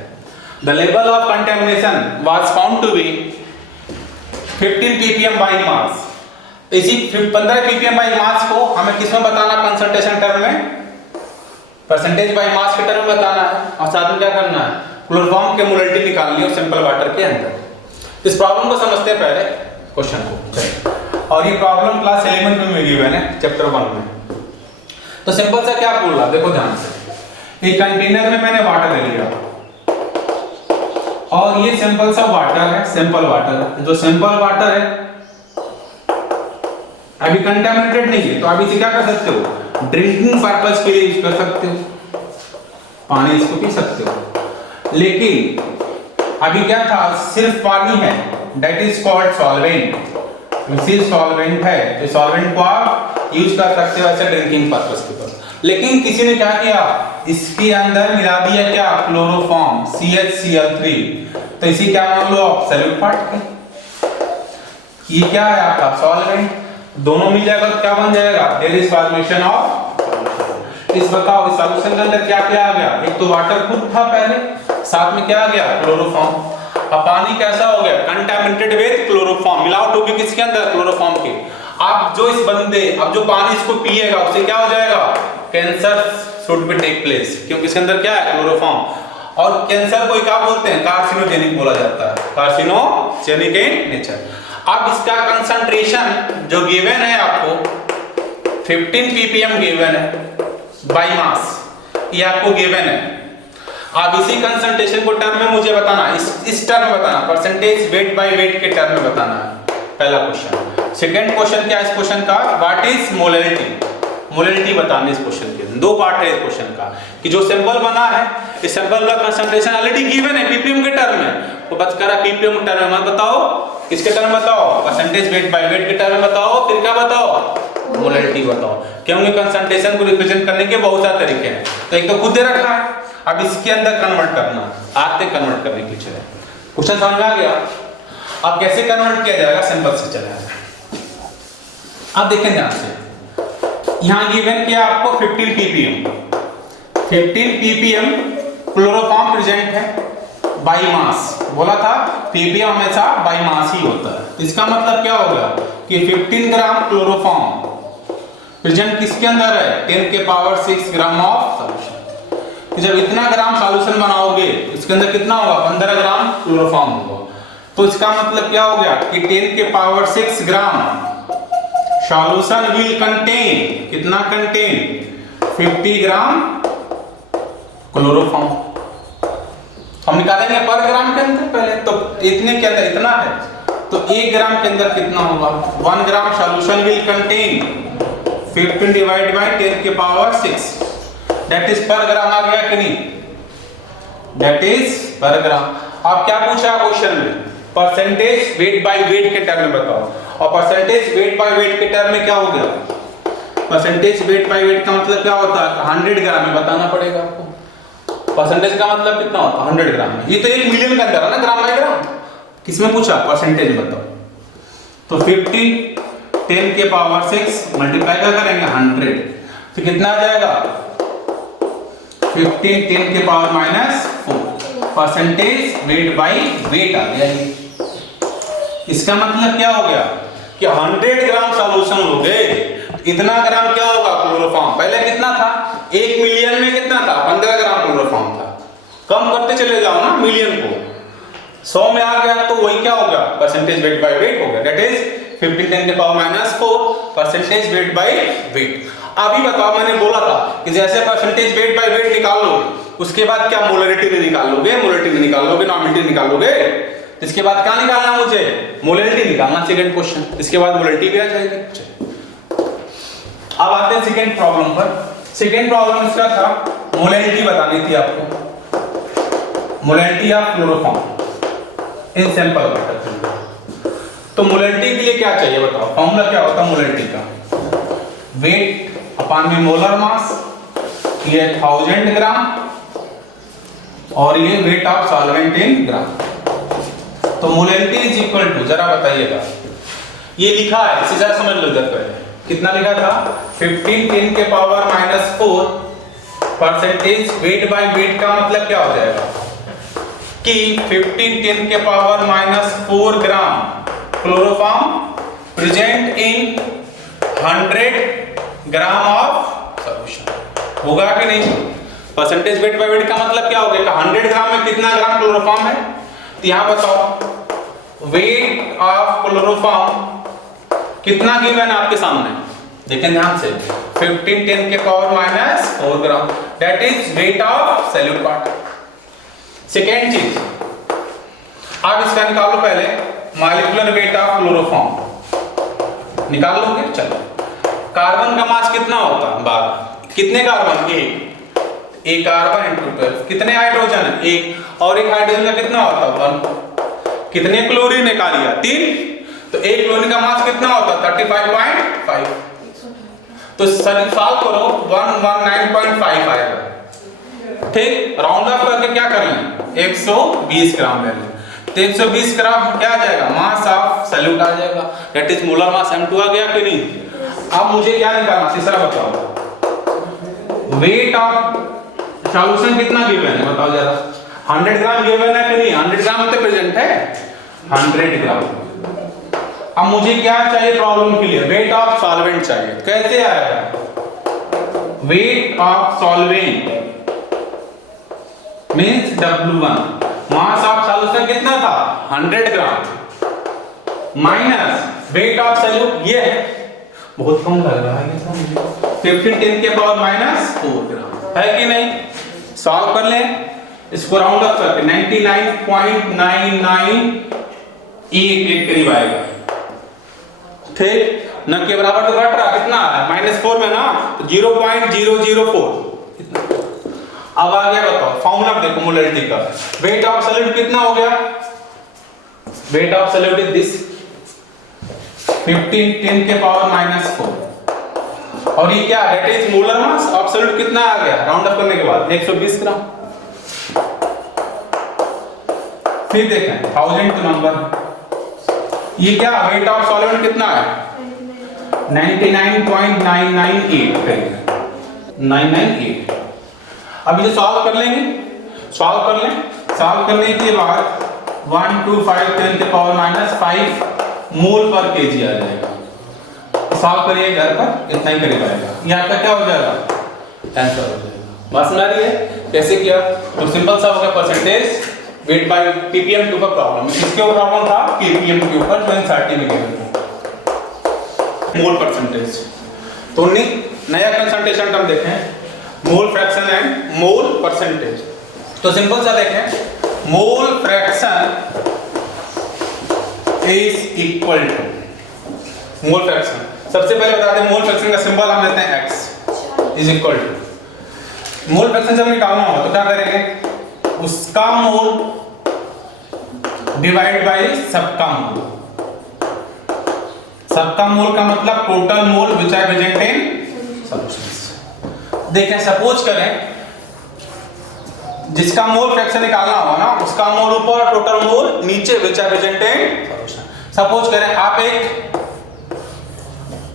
The level of contamination was found to be 15 ppm by mass। इसी 15 ppm by mass को हमें किसमें बताना कंसंट्रेशन टर्म में परसेंटेज बाय मास के टर्म में बताना है और साथ में क्या करना है क्लोरोफॉर्म के मोलरिटी निकालनी है सिंपल वाटर के अंदर। इस प्रॉब्लम को समझते हैं पहले क्वेश्चन को। और ये प्रॉब्लम क्लास 11 में मिली हुई है चैप्टर 1 में। तो सिंपल सा क्या बोल रहा देखो ध्यान से एक कंटेनर में मैंने वाटर ले लिया और ये सिंपल सा वाटर है सिंपल वाटर है। जो सिंपल वाटर है अभी कंटामिनेटेड नहीं है तो अभी इसे क्या कर सकते हो ड्रिंकिंग पर्पस के लिए यूज कर सकते हो पानी इसको पी सकते हो। लेकिन अभी क्या था सिर्फ पानी है दैट इज कॉल्ड सॉल्वेंट। सिर्फ सॉल्वेंट है तो सॉल्वेंट को आप यूज कर सकते हो ऐसे ड्रिंकिंग पर्पस के ऊपर। लेकिन किसी ने क्या किया इसके अंदर मिला दिया क्या क्लोरोफॉर्म CHCl3 तो इसी क्या मान लो आप सॉल्यूट पार्ट के ये क्या है आपका सॉल्वेंट दोनों मिल जाएगा तो क्या बन जाएगा देयर इज फॉर्मेशन ऑफ। इस बताओ इस सॉल्यूशन के अंदर क्या क्या आ गया एक तो वाटर खुद था पहले साथ में क्या आ गया क्लोरोफॉर्म। अब पानी कैसा हो गया कंटामिनेटेड विद क्लोरोफॉर्म मिलावट होगी किसके अंदर क्लोरोफॉर्म के। अब जो इस बंदे अब जो पानी इसको पिएगा उससे क्या हो जाएगा cancer should be take place क्योंकि इसके अंदर क्या है क्लोरोफॉर्म। और कैंसर को क्या बोलते हैं कार्सिनोजेनिक बोला जाता है कार्सिनोजेनिक इन नेचर। अब इसका कंसंट्रेशन जो गिवन है आपको 15 ppm गिवन है बाय मास ये आपको गिवन है। अब इसी कंसंट्रेशन को टर्म में मुझे बताना इस टर्म में बताना परसेंटेज वेट बाय वेट के टर्म में बताना है पहला क्वेश्चन। सेकंड क्वेश्चन क्या है इस क्वेश्चन का व्हाट इज मोलरिटी मोलरिटी बताना इस क्वेश्चन के दो पार्ट है इस क्वेश्चन का कि जो सैंपल बना है इस सैंपल का कंसंट्रेशन ऑलरेडी गिवन है ppm के टर्म में तो बस करा ppm टर्म में बताओ किसके टर्म बताओ परसेंटेज वेट बाय वेट के टर्म में बताओ फिर क्या बताओ मोलरिटी बताओ क्योंकि कंसंट्रेशन को रिप्रेजेंट करने के बहुत सारे तरीके हैं। तो एक तो खुद दे रखा है अब इसके अंदर कन्वर्ट करना आते कन्वर्ट करने के लिए क्वेश्चन समझ में आ गया। अब कैसे कन्वर्ट किया जाएगा सिंपल से चलेगा। अब देखें ध्यान से यहाँ गिवन किया आपको 15 ppm 15 ppm क्लोरोफॉर्म प्रेजेंट है बाई मास, बोला था ppm हमेशा बाई मास ही होता है। तो इसका मतलब क्या हो गया कि 15 ग्राम क्लोरोफॉर्म प्रेजेंट किसके अंदर है, 10 के पावर 6 ग्राम ऑफ सॉल्यूशन। तो जब इतना ग्राम सॉल्यूशन बनाओगे इसके अंदर कितना होगा, 15 ग्राम क्लोरोफॉर्म होगा। तो इसका मतलब क्या हो गया कि 10 के power 6 gram solution will contain, कितना कंटेन, 50 ग्राम क्लोरोफॉर्म। हम निकालेंगे पर ग्राम के अंदर पहले, तो इतने के अंदर इतना है, तो 1 ग्राम के अंदर कितना होगा, 1 ग्राम solution will contain 15 divide by 10 के पावर 6, दैट इज पर ग्राम आ गया कि नहीं, दैट इज पर ग्राम। अब क्या पूछा क्वेश्चन में, परसेंटेज वेट बाय वेट के टर्म में बताओ, और परसेंटेज वेट बाय वेट के टर्म में क्या हो गया, परसेंटेज वेट बाय वेट का मतलब क्या होता है, 100 ग्राम में बताना पड़ेगा आपको। परसेंटेज का मतलब कितना होता है, 100 ग्राम में। ये तो 1 मिलियन के अंदर है ना, ग्राम बाय ग्राम। किसमें पूछा, परसेंटेज बताओ। तो 50 10 के पावर 6 मल्टीप्लाई क्या करेंगे 100, तो कितना आ जाएगा 15 10 के power -4 percentage weight by weight आ गया। इसका मतलब क्या हो गया कि 100 ग्राम सॉल्यूशन लोगे, इतना ग्राम क्या होगा क्लोरोफॉर्म, पहले कितना था 1 मिलियन में कितना था 15 ग्राम क्लोरोफॉर्म था, कम करते चले जाओ ना मिलियन को, 100 में आ गया तो वही क्या हो गया, परसेंटेज वेट बाय वेट हो गया, दैट इज 15 10 के power -4 percentage weight by wait. अभी बताओ, मैंने बोला था कि जैसे परसेंटेज वेट बाय वेट निकाल लो उसके बाद क्या मोलरिटी में निकाल लोगे, मोलरिटी में निकाल लोगे, नॉर्मलिटी निकाल लोगे, इसके बाद क्या निकालना मुझे, मोलरिटी निकालना, सेकंड क्वेश्चन, इसके बाद मोलरिटी भी आ जाएगी। अब आते हैं सेकंड प्रॉब्लम पर। सेकंड प्रॉब्लम इसका था मोलरिटी बतानी थी आपको, molarity of chloroform in sample water. तो मोलरिटी के लिए क्या चाहिए बताओ, फॉर्मूला क्या होता है मोलरिटी का, वेट अपॉन में मोलर मास, ये 1000 ग्राम और ये वेट ऑफ सॉल्वेंट इन ग्राम। तो मोलरिटी इज इक्वल टू, जरा बताइएगा, ये लिखा है इसे जरा समझ लो जरा पहले, कितना लिखा था 15 10 के power -4 percentage weight by wait का मतलब क्या हो जाएगा कि 15 10 के power -4 gram chloroform present in 100 gram of solution, होगा कि नहीं। परसेंटेज वेट बाय वेट का मतलब क्या हो गया, 100 ग्राम में कितना ग्राम क्लोरोफॉर्म है, तो यहां बताओ वेट ऑफ क्लोरोफॉर्म कितना गिवन है आपके सामने, देखें ध्यान से, 15 10 के power -4 gram, that is weight of solute part. Second चीज, आप इसका निकालो पहले मॉलिक्यूलर वेट ऑफ क्लोरोफॉर्म, निकाल लोगे, चलो। कार्बन का मास कितना होता है 12, कितने कार्बन, एक कार्बन इंटू 12, कितने हाइड्रोजन है, एक, और एक हाइड्रोजन का कितना होता है 1, कितने क्लोरीन निकाल लिया 3, तो एक क्लोरीन का मास कितना होता है 35.5, तो सॉल्व करो 119.5 आएगा, ठीक। राउंड ऑफ करके क्या कर लें 120 ग्राम ले लें, तो 120 ग्राम क्या आ जाएगा, मास ऑफ सॉल्यूट आ जाएगा, that is molar mass M2 आ गया कि नहीं। अब मुझे क्या निकालना, तीसरा बताओ, वेट ऑफ सॉल्यूशन कितना गिवन है बताओ जरा, 100 ग्राम गिवन है कि नहीं, 100 ग्राम तो प्रेजेंट है 100 ग्राम। अब मुझे क्या चाहिए प्रॉब्लम के लिए, वेट ऑफ सॉल्वेंट चाहिए, कैसे आएगा, wait of solvent means W1, mass of solution कितना था 100 ग्राम माइनस वेट ऑफ सॉल्यूट, ये है बहुत कम लग रहा है ये सब मुझे, 15 10 के पावर -4 ग्राम है कि नहीं। सॉल्व कर लें इसको, राउंड अप करके 99.99 के करीब आएगा, ठीक। न के बराबर तो घट रहा, कितना आ रहा है -4 में ना, तो 0.004 कितना। अब आ गया बताओ फॉर्मूला देखो मोलरिटी का, वेट ऑफ सॉल्यूट कितना हो गया, wait of solute is this 15 10 के पावर -4, और ये क्या, that is molar mass of solute कितना आ गया, राउंड अप करने के बाद 120 ग्राम। फिर देखें 1000 नंबर, ये क्या वेट ऑफ सॉल्वेंट कितना है 99.998 998। अभी जो सॉल्व कर लेंगे, सॉल्व कर लें। सॉल्व करने के बाद 1 2 5 10 के पावर माइनस 5 मोल पर केजी आ जाएगा। सॉल्व करिए घर पर, इतना ही करीब आएगा। ये आपका क्या हो जाएगा, आंसर हो जाएगा। बात समझ रही है कैसे किया? तो सिंपल सा होगा परसेंटेज वेट बाय ppm के ऊपर प्रॉब्लम। किसके ऊपर प्रॉब्लम था? ppm के ऊपर, जो एनसीईआरटी में गिवन था। Mole percentage. तो नया कंसंट्रेशन टर्म देखें, mole fraction and mole percentage. तो सिंपल सा देखें, mole fraction is equal to mole fraction. सबसे पहले बता दें, मोल फ्रैक्शन का सिंबल हम लेते हैं x is equal to. Mole fraction जब निकालना होगा तो क्या करेंगे, उसका मोल डिवाइड बाय सबका मोल। सबका मोल का मतलब total mole which are present in solutions. देखें, सपोज करें जिसका मोल फ्रैक्शन निकालना होगा ना, उसका मोल ऊपर, टोटल मोल नीचे, which are present in solution. Suppose करें आप एक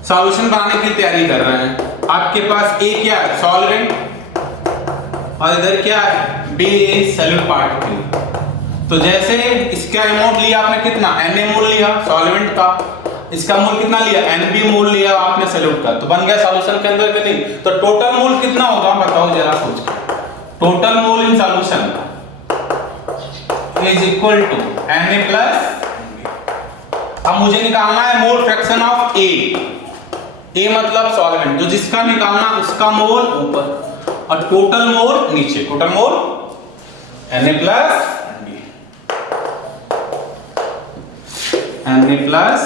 सॉल्यूशन बनाने की तैयारी कर रहे हैं, आपके पास ए क्या है, सॉल्वेंट, और इधर क्या है, बी इज सॉल्यूट पार्टिकल। तो जैसे इसका अमाउंट लिया आपने कितना, Na मोल लिया सॉल्वेंट का, इसका मोल कितना लिया, Nb मोल लिया आपने सॉल्यूट का, तो बन गया सॉल्यूशन के अंदर कि नहीं? तो टोटल मोल कितना होगा बताओ जरा सोच के। Total mole in solution is equal to Na plus. अब मुझे निकालना है मोल फ्रैक्शन ऑफ ए मतलब सॉल्वेंट, जो जिसका निकालना उसका मोल ऊपर और टोटल मोल नीचे। Total mole Na plus Na plus,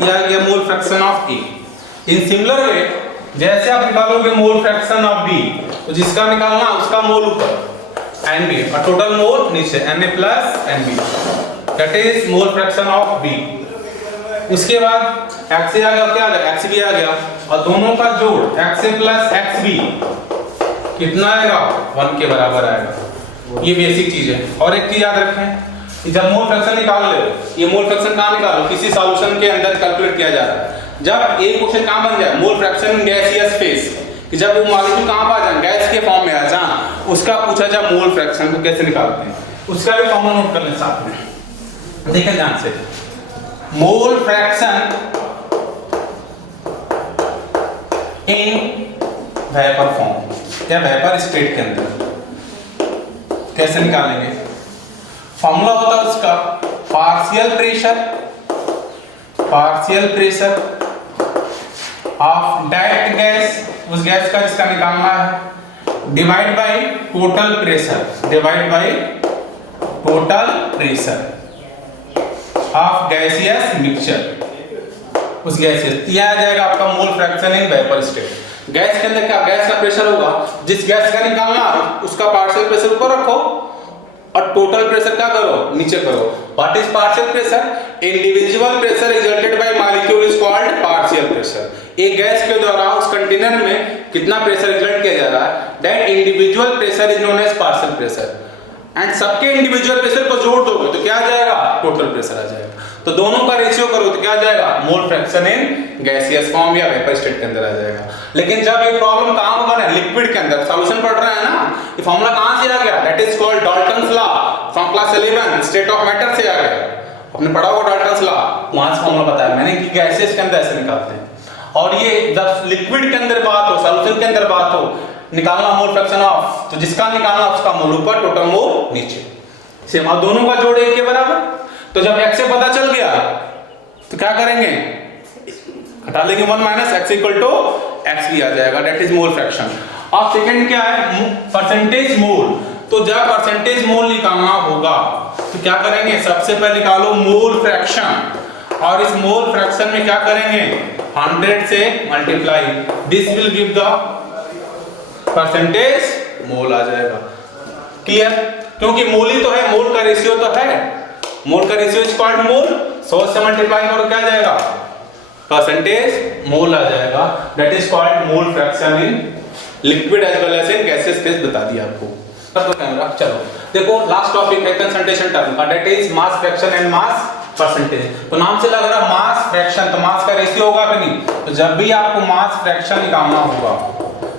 यह आ गया मोल fraction of A. In similar way जैसे आप निकालोगे मोल फ्रैक्शन ऑफ बी, तो जिसका निकालना उसका मोल ऊपर Nb और टोटल मोल नीचे Na plus Nb, that is mole fraction of B. उसके बाद XA आ गया, क्या आ गया, XB आ गया, और दोनों का जोड़ XA प्लस XB कितना आएगा, 1 के बराबर आएगा। ये बेसिक चीज है। और एक चीज याद रखें, जब मोल फ्रैक्शन निकाल ले, ये मोल फ्रैक्शन कहाँ निकालो, किसी सॉल्यूशन के अंदर कैलकुलेट किया जा रहा है। जब एक क्वेश्चन कहाँ बन जाए, मोल फ्रैक्शन गैसियस फेज, कि जब वो मॉलिक्यूल कहाँ आ जाए, गैस के फॉर्म में आ जाए, उसका पूछा जाए मोल फ्रैक्शन को कैसे निकालते हैं, उसका भी फॉर्मूला नोट कर लें साथ में। देखें ध्यान से, मोल फ्रैक्शन इन वेपर फॉर्म या वेपर स्टेट के अंदर कैसे निकालेंगे? फॉर्मूला होता है उसका partial pressure of direct gas, उस गैस का जिसका निकालना है, divide by total pressure of gaseous mixture, उस गैसियस। यह आ जाएगा आपका मोल fraction in vapour state. Gas के अंदर क्या, गैस का प्रेशर होगा, जिस गैस का निकालना उसका पार्शियल प्रेशर ऊपर रखो और टोटल प्रेशर क्या करो, नीचे करो। What is partial pressure? Individual pressure exerted by molecule is called partial pressure. एक गैस के द्वारा उस कंटेनर में कितना प्रेशर एक्सर्ट किया जा रहा है, that individual pressure is known as partial pressure. And सबके इंडिविजुअल प्रेशर को जोड़ दोगे तो क्या आ जाएगा, टोटल प्रेशर आ जाएगा। तो दोनों का रेशियो करो तो क्या आ जाएगा, मोल फ्रैक्शन इन गैसियस फॉर्म या वेपर स्टेट के अंदर आ जाएगा। लेकिन जब ये प्रॉब्लम कहां होगा ना, लिक्विड के अंदर सॉल्यूशन पढ़ रहे हैं ना, ये फार्मूला कहां से आ गया, that is called Dalton's law from class 11, state of matter से आ गया। आपने पढ़ा होगा डाल्टन्स लॉ, वहां से फार्मूला बताया मैंने कि गैसेस के अंदर ऐसे निकालते हैं। और ये जब लिक्विड के अंदर बात हो, सॉल्यूशन के अंदर बात हो, निकालना मोल फ्रैक्शन ऑफ, तो जिसका निकालना उसका मोल ऊपर, टोटल मोल नीचे, सेम। और दोनों का जोड़ 1 के बराबर। तो जब x से पता चल गया तो क्या करेंगे, घटा लेंगे 1 minus x equal to x भी आ जाएगा, दैट इज मोल फ्रैक्शन। और सेकंड क्या है, परसेंटेज मोल। तो जब परसेंटेज मोल निकालना होगा तो क्या करेंगे, सबसे पहले निकालो मोल फ्रैक्शन, और इस मोल फ्रैक्शन में क्या करेंगे, 100 से multiply, this will give the percentage mole आ जाएगा। क्लियर? क्योंकि मोल ही तो है, मोल का रेशियो तो है, मोल का रेशियो इज कॉल्ड मोल। 100 से मल्टीप्लाई करो क्या जाएगा, परसेंटेज मोल आ जाएगा, that is called mole fraction in liquid as well as in gases phase. बता दिया आपको। तो कैमरा चलो देखो, लास्ट टॉपिक है कंसंट्रेशन टर्म का, that is mass fraction and mass percentage. तो नाम से लग रहा है मास फ्रैक्शन, तो मास का रेशियो होगा कि नहीं। तो जब भी आपको मास फ्रैक्शन निकालना होगा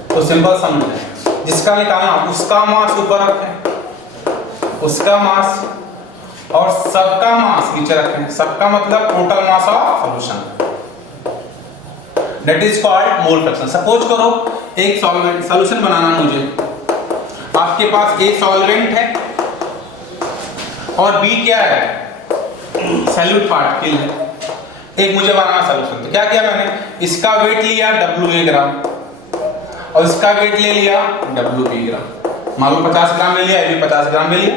तो सिंपल समझ लें, जिसका निकालना उसका मास ऊपर रखें, उसका मास और सबका मास नीचे रखें। सबका मतलब total mass of solution, that is called mole fraction. Suppose करो एक सॉल्वेंट सॉल्यूशन बनाना मुझे, आपके पास ए सॉल्वेंट है और बी क्या है, सॉल्यूट पार्टिकल है। एक मुझे बनाना सॉल्यूशन, तो क्या किया मैंने, इसका वेट लिया WA ग्राम और इसका वेट ले लिया WB ग्राम। मान लो 50 ग्राम ले लिया, ये भी 50 ग्राम ले लिया,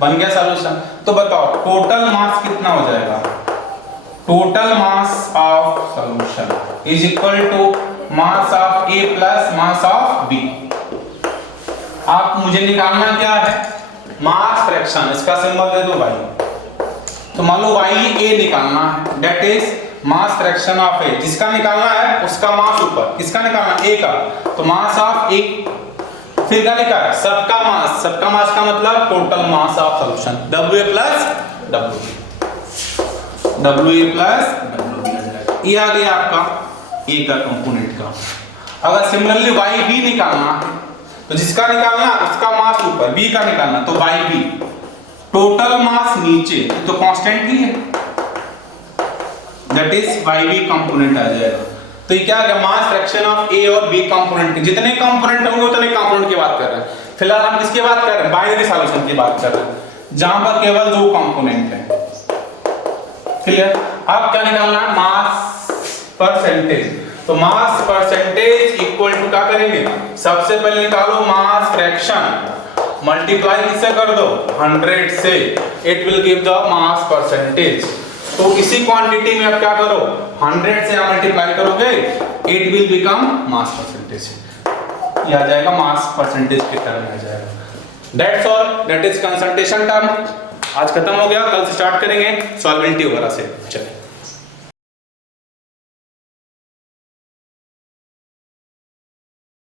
बन गया सॉल्यूशन। तो बताओ टोटल मास कितना हो जाएगा, total mass of solution is equal to mass of A plus mass of B। आप मुझे निकालना क्या है, मास फ्रैक्शन, इसका सिंबल दे दो Y। तो मान लो YA निकालना है, that is mass fraction of A। जिसका निकालना है उसका मास ऊपर, किसका निकालना, A का, तो मास ऑफ A। फिर क्या लिखा है, सबका मास, सबका मास का मतलब total mass of solution, WA plus WB plus WB। ये आ गया आपका A का कंपोनेंट का। अगर सिमिलरली YB निकालना है, तो जिसका निकालना उसका मास ऊपर, B का निकालना तो YB, टोटल मास नीचे, तो कांस्टेंट ही है, दैट इज YB कंपोनेंट आ जाएगा। तो ये क्या है, मास फ्रैक्शन ऑफ A और B कंपोनेंट। जितने कंपोनेंट होंगे उतने कंपोनेंट की बात कर रहे हैं। फिलहाल हम किसकी बात कर रहे हैं, बाइनरी सॉल्यूशन की बात कर रहे हैं, जहां पर केवल दो कंपोनेंट हैं। क्लियर। अब क्या निकालना है, मास परसेंटेज। तो मास परसेंटेज इक्वल टू क्या करेंगे, सबसे पहले निकालो मास फ्रैक्शन, मल्टीप्लाई किससे कर दो, 100 से, it will give the mass percentage. तो इसी क्वांटिटी में अब क्या करो, 100 से आप मल्टीप्लाई करोगे, it will become mass percentage. ये आ जाएगा मास परसेंटेज के टर्म में आ जाएगा। That's all, that is concentration term. आज खत्म हो गया, कल से स्टार्ट करेंगे सॉल्वेंटी वगैरह से। चलिए।